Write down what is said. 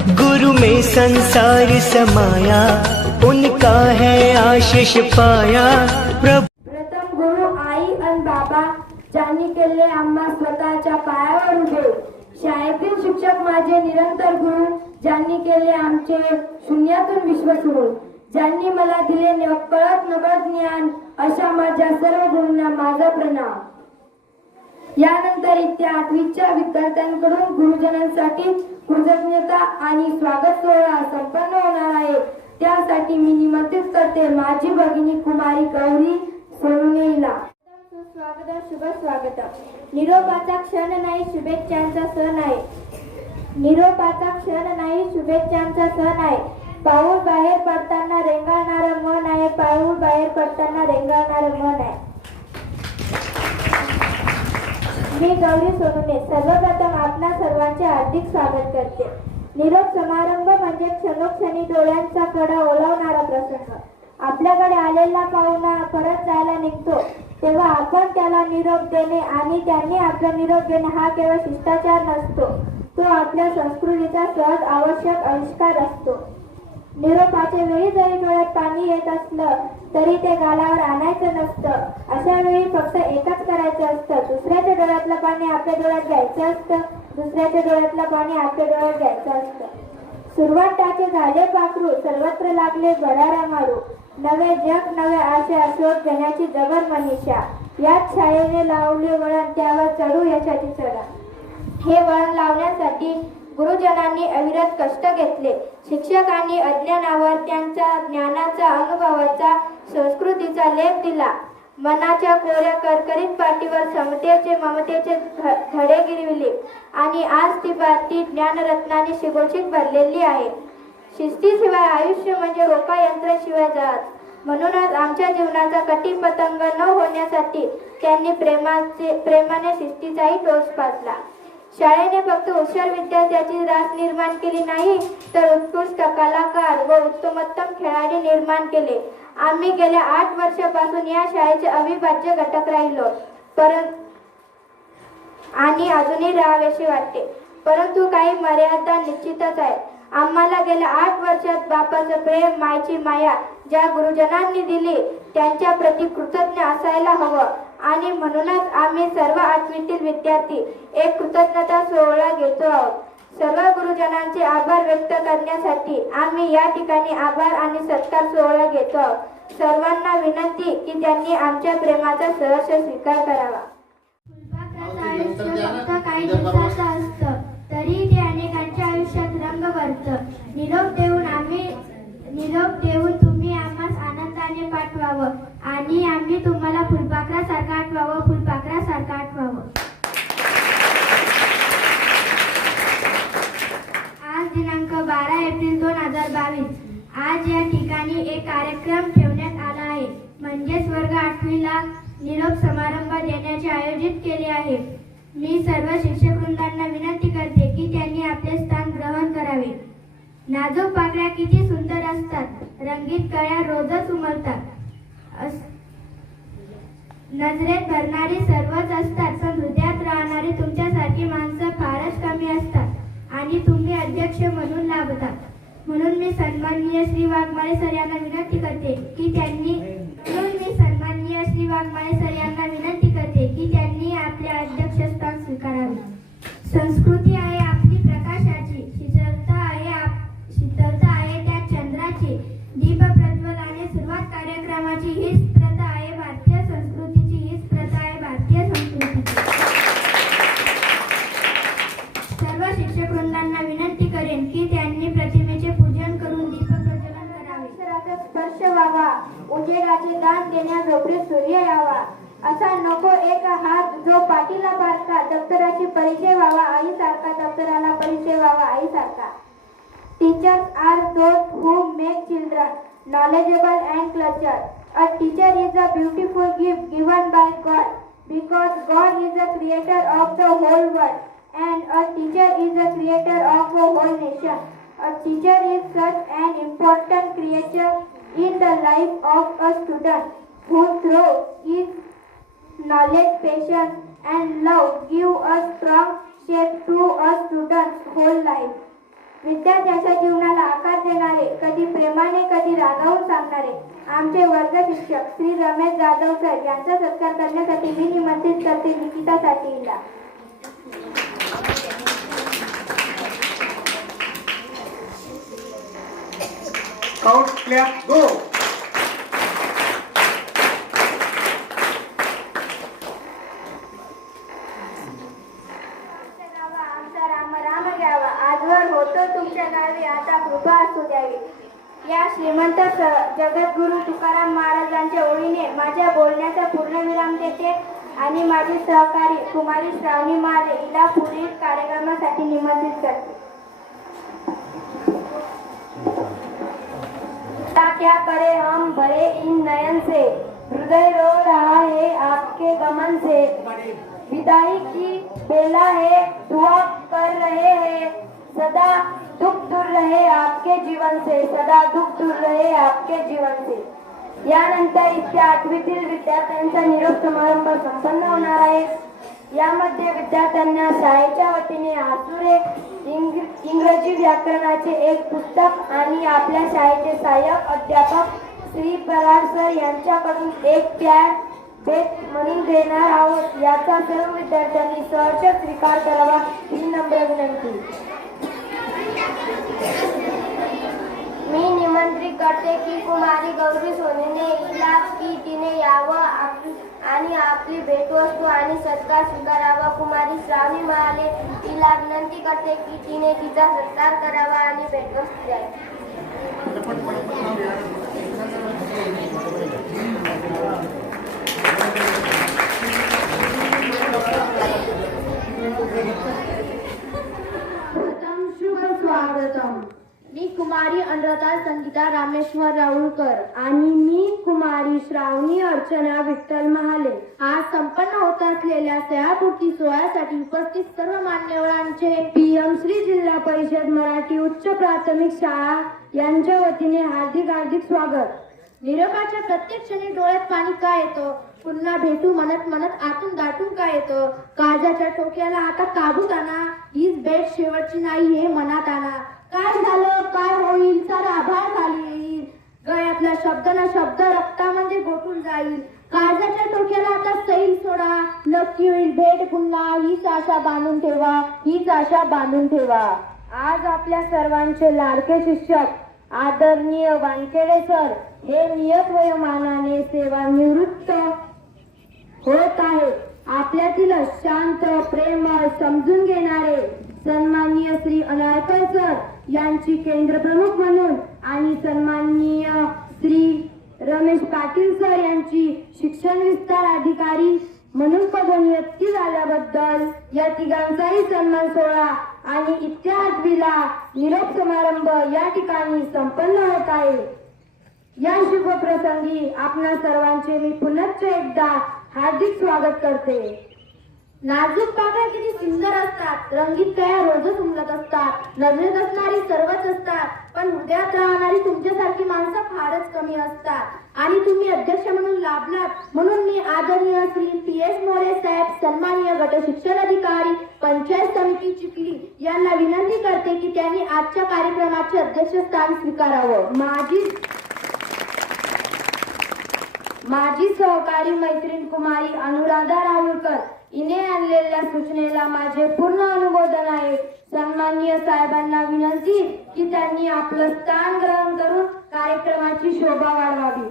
गुरु में संसार समाया, उनका है आशीष पाया प्रभु। प्रथम गुरु आई आणि बाबा, ज्यांनी केले आम्हा स्वतःच्या पायावर उभे. शाळेतील शिक्षक माझे निरंतर गुरु, ज्यांनी केले आमचे शून्यातून विश्व सुरू. ज्यांनी मला दिले कळत नकळत ज्ञान, अशा माझ्या सर्व गुरूंना माझा प्रणाम. यानंतर इत्या 8वीच्या विद्यार्थ्यांकडून गुरुजनांसाठी कृतज्ञता आणि स्वागत सोहळा संपन्न होणार आहे. त्यासाठी मी निमंत्रित करते माझी भगिनी कुमारी गौरी सोनुनेला. सुस्वागत, शुभ स्वागत. निरोपाचा क्षण नाही, शुभेच्छांचा सण आहे. निरोपाचा क्षण नाही, शुभेच्छांचा सण आहे. पाऊल बाहेर पडताना रेंगाळणारं मन आहे. पाऊल बाहेर पडताना रेंगाळणारं मन आहे. मी गौरी सोनुने सर्वप्रथम आपणा सर्वांचे हार्दिक स्वागत करते. निरोप समारंभ म्हणजे क्षणोक्षणी डोळ्यांचा कडा ओलावणारा प्रसंग. आपल्याकडे आलेला पाहुणा परत जायला निघतो तेव्हा आपण त्याला निरोप देणे आणि त्यांनी आपला निरोप देणे हा केवळ शिष्टाचार नसतो, तो आपल्या संस्कृतीचा सहज आवश्यक आविष्कार असतो. निरोपाच्या वेळी जरी डोळ्यात पाणी येत असलं तरी ते गालावर आणायचं नसतं. अशा वेळी फक्त एकच करायचं असतं, दुसऱ्याच्या डोळ्यातलं पाणी आपल्या डोळ्यात घ्यायचं असतं. दुसऱ्याच्या डोळ्यातलं पाणी आपल्या डोळ्यात घ्यायचं असतं. सुरुवात टाके झाले पाखरू, सर्वत्र लागले भरारा मारू. नवे जग नवे आशा, शोध घेण्याची जबर मनीषा. याच छायेने लावले वळण, त्यावर चढू यशाची चढा. हे वळण लावण्यासाठी गुरुजनांनी अविरत कष्ट घेतले. शिक्षकांनी अज्ञानावर त्यांच्या ज्ञानाचा, अनुभवाचा, संस्कृतीचा लेप दिला. मनाच्या कोऱ्या करकरीत पाटीवर समतेचे ममतेचे धडे गिरविले आणि आज ती पाटी ज्ञानरत्नाने शिगोशीत भरलेली आहे. शिस्तीशिवाय आयुष्य म्हणजे होकायंत्राशिवाय जात. म्हणूनच आमच्या जीवनाचा कटी पतंग न होण्यासाठी त्यांनी प्रेमाने शिस्तीचाही डोस पाजला. शाळेने फक्त हुशार विद्यार्थ्याची रास निर्माण केली नाही, तर उत्कृष्ट कलाकार व उत्तमोत्तम खेळाडू निर्माण केले. आम्ही गेल्या 8 वर्षापासून या शाळेचे अविभाज्य घटक राहिलो आणि अजूनही राहावेसे वाटते. परंतु काही मर्यादा निश्चितच आहेत. आम्हाला गेल्या 8 वर्षात बापाचं प्रेम, मायची माया ज्या गुरुजनांनी दिली त्यांच्या प्रति कृतज्ञ असायला हवं आणि म्हणूनच आम्ही सर्व 8वीतील विद्यार्थी एक कृतज्ञता सोहळा घेतो आहोत. सर्व गुरुजनांचे आभार व्यक्त करण्यासाठी आम्ही या ठिकाणी आभार आणि सत्कार सोहळा घेतो आहोत. सर्वांना विनंती की त्यांनी आमच्या प्रेमाचा सहर्ष स्वीकार करावा. फुलपाखराचं आयुष्य फक्त काही दिवसाचं असतं, तरी ते अनेकांच्या आयुष्यात रंग भरतं. निरोप देऊन तुम्ही आम्हास आनंदाने पाठवावं आणि आम्ही तुम्हाला फुलपाखरासारखं आठवावं, फुलपाखरासारखं आठवावं. आज दिनांक 12 एप्रिल 2022. आज या ठिकाणी एक कार्यक्रम ठेवण्यात आला आहे, म्हणजेच वर्ग 8वीला निरोप समारंभ देण्याचे आयोजित केले आहे. मी सर्व शिक्षकवृंदांना विनंती करते की त्यांनी आपले स्थान ग्रहण करावे. नाजूक पाकळ्या किती सुंदर असतात, रंगीत कळ्या रोजच उमलतात. नजरेत भरणारी सर्वच असतात, पण हृदयात राहणारी तुमच्यासारखी माणसं फारच कमी असतात आणि तुम्ही अध्यक्ष म्हणून लाभतात. म्हणून मी सन्माननीय श्री वाघमारे सर यांना विनंती करते की त्यांनी आपले अध्यक्षस्थान स्वीकारावे. संस्कृती आहे आपली प्रकाशाची, शीतलता आहे त्या चंद्राची, दीप प्रज्वलाने सुरुवात कार्यक्रमाची. हीच प्रथा आहे भारतीय संस्कृतीची, हीच प्रथा आहे भारतीय संस्कृतीची. सर्व शिक्षक वृंदांना विनंती करेन की त्यांनी प्रतिमेचे पूजन करून दीप प्रज्वलन करावे. अक्षराचा स्पर्श व्हावा, उजेडाचे दान देण्या झोपडीत सूर्य यावा. असा नको एक हात जो पाठीला बारका, दप्तराची परिचय व्हावा आईसारखा, दप्तराला परिचय व्हावा आईसारखा. Teachers are those who make children knowledgeable and cultured. A teacher is a beautiful gift given by God, because God is the creator of the whole world, and a teacher is the creator of a whole nation. A teacher is such an important creature in the life of a student, who through his knowledge, patience, and love give a strong shape to a student's whole life. विद्यार्थ्यांच्या जीवनाला आकार देणारे, कधी प्रेमाने कधी रागावून सांगणारे आमचे वर्ग शिक्षक श्री रमेश जाधव सर यांचा सत्कार करण्यासाठी मी निमंत्रित करते निकिता साठीला. Count clap go. आमचा राम राम घ्यावा, आजवर होतो तुमच्या गावी, आता कृपा असू द्यावी. या श्रीमंत जगद्गुरु तुकाराम महाराजांच्या ओळीने माझ्या बोलण्याचा पूर्णविराम देते आणि माझी सहकारी कुमारी श्रावणी माले हिला पुढील कार्यक्रमासाठी निमंत्रित करते. क्या करे हम भरे इन नयन से, हृदय रो रहा है आपके गमन से, विदाई की बेला है दुआ कर रहे हैं, सदा दुख दूर रहे आपके जीवन से, सदा दुख दूर रहे आपके जीवन से. यानंतर इथल्या आठवीतील विद्यार्थ्यांचा निरोप समारंभ संपन्न होणार आहे. यामध्ये विद्यार्थ्यांना शाळेच्या वतीने आसुरे इंग्रजी व्याकरणाचे एक पुस्तक आणि आपल्या शाळेचे सहाय्यक अध्यापक श्री पराड सर यांच्याकडून एक पॅड भेट म्हणून देणार आहोत. याचा सर्व विद्यार्थ्यांनी सहर्ष स्वीकार करावा ही नम्र विनंती. मी निमंत्रित करते की कुमारी गौरी सोनेने हिला की तिने यावं आणि आपली भेटवस्तू आणि सत्कार स्वीकारावा. कुमारी श्रावणी महाले तिला विनंती करते की तिने तिचा सत्कार करावा आणि भेटवस्तू द्यावी. शुभ स्वागतम. मी कुमारी अनुराधा संगीता रामेश्वर राऊळकर आणि मी कुमारी श्रावणी अर्चना विठ्ठल महाले आज संपन्न होत असलेल्या सह्यापूर्ती सोहळ्यासाठी उपस्थित सर्व मान्यवरांचे PM श्री जिल्हा परिषद मराठी उच्च प्राथमिक शाळा यांच्या वतीने हार्दिक हार्दिक स्वागत. निरोपाच्या प्रत्येक क्षणी डोळ्यात पाणी का येतं, पुन्हा भेटू म्हणत म्हणत आतून दाटून का येतं, काळजाच्या टोक्याला आता काबूत आणा, हीच भेट शेवटची नाही हे मनात आणा. काय झालं काय होईल सारा आभाळ खाली येईल, गळ्यातला शब्द ना शब्द रक्तामध्ये गोठून जाईल, काळजाच्या टोक्याला आता सैल सोडा, नक्की होईल भेट पुन्हा, हीच आशा बांधून ठेवा, हीच आशा बांधून ठेवा. आज आपल्या सर्वांचे लाडके शिक्षक आदरणीय वानखेडे सर हे नियत वयोमानाने सेवानिवृत्त होत आहे. आपल्यातील शांत प्रेमळ समजून घेणारे सन्माननीय श्री अनायकर सर यांची केंद्र प्रमुख म्हणून आणि सन्माननीय श्री रमेश पाटील सर यांची शिक्षण विस्तार अधिकारी म्हणून पदोन्नती झाल्याबद्दल या तिघांचाही सन्मान सोहळा आणि इथ्या 8वीला निरोप समारंभ या ठिकाणी संपन्न होत आहे. या शुभ प्रसंगी आपणा सर्वांचे मी पुनश्च एकदा हार्दिक स्वागत करते. नाजूक पाकळ्या किती सुंदर असतात, रंगीत कळ्या रोजच उमलत असतात, नजरेत असणारी सर्वच असतात, पण हृदयात राहणारी तुमच्यासारखी माणसं फारच कमी असतात आणि तुम्ही अध्यक्ष म्हणून लाभलात म्हणून मी आदरणीय श्री PS मोरे साहेब सन्माननीय गट शिक्षण अधिकारी पंचायत समिती चिखली यांना विनंती करते की त्यांनी आजच्या कार्यक्रमाचे अध्यक्षस्थान स्वीकारावं. माझी सहकारी मैत्रीण कुमारी अनुराधा राऊळकर हिने आणलेल्या सूचनेला माझे पूर्ण अनुमोदन आहे. सन्माननीय साहेबांना विनंती की त्यांनी आपलं स्थान ग्रहण करून कार्यक्रमाची शोभा वाढवावी.